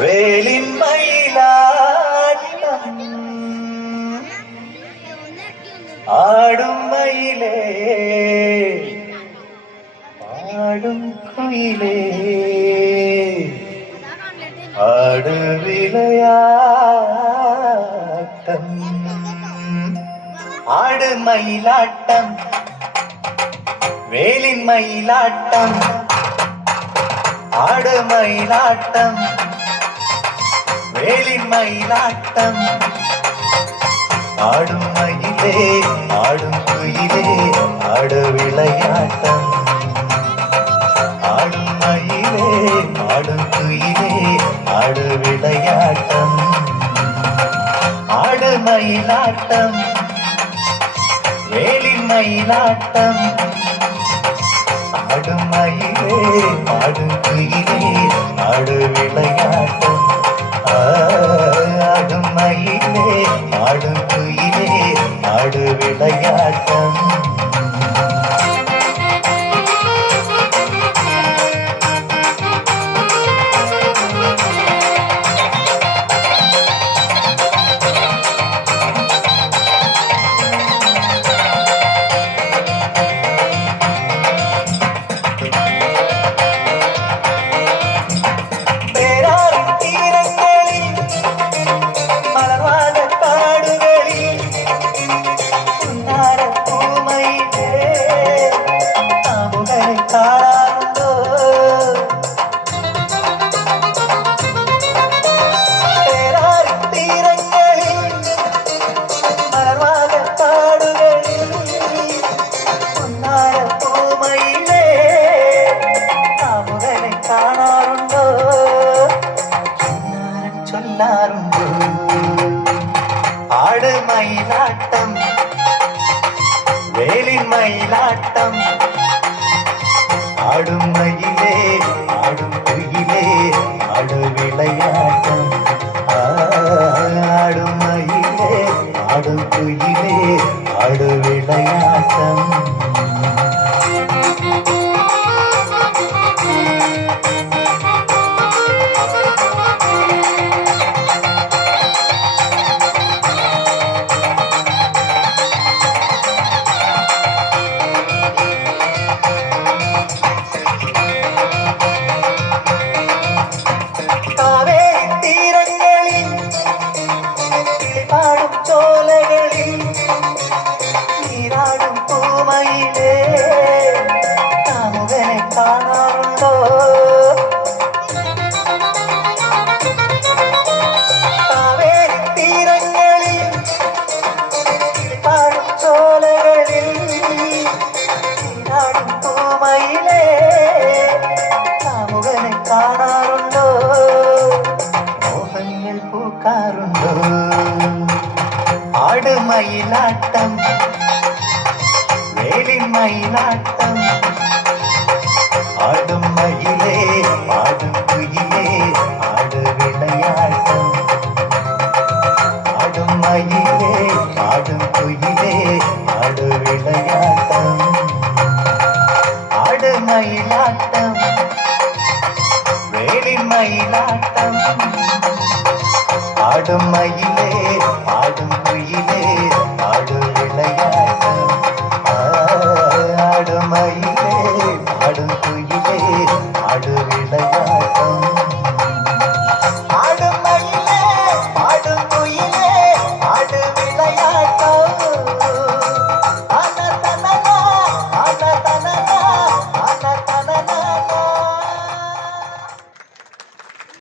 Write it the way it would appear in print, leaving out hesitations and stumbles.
வேலின் மயிலாட்டம் ஆடும் மயிலே ஆடும் குயிலே ஆடு விளையாட்டம் ஆடு மயிலாட்டம் வேலின் மயிலாட்டம் ஆடு மயிலாட்டம் வேலின் மயிலாட்டம் ஆடும் மயிலே ஆடும் குயிலே ஆடு விளையாட்டம் ஆடும் மயிலே ஆடும் குயிலே ஆடு விளையாட்டம் ஆடு மயிலாட்டம் வேலின் மயிலாட்டம் ஆடும் மயிலே ஆடும் குயிலே ஆடு விளையாட்டம் ஆடும் மயிலே ஆடும் குயிலே ஆடு விளையாட்டம் ஆடு மயிலாட்டம் வேலின் மயிலாட்டம் ஆடும் மயிலே ஆடும் குயிலே ஆடு விளையாட்டம் ஆடும் மயிலே ஆடும் குயிலே ஆடு விளையாட்டம் நீராடும் பூமையிலே நாமுகனை காணாருண்டோ காவேரி தீரங்களில் பாடும் சோலைகளில் நீராடும் பூமையிலே நாமுகனை காணாருண்டோ மோகங்கள் பூக்காருண்டோ ஆடு மயிலாட்டம் வேலின் மயிலாட்டம் ஆடும் மயிலே ஆடும் குயிலே ஆடு விளையாட்டம் ஆடும் மயிலே ஆடும் குயிலே ஆடு விளையாட்டம் ஆடு மயிலாட்டம் வேலின் மயிலாட்டம் ஆடும் மயிலே ஆடும் குயிலே ஆடு விளையாட்டம் ஆடும் மயிலே ஆடும் குயிலே ஆடு விளையாட்டம்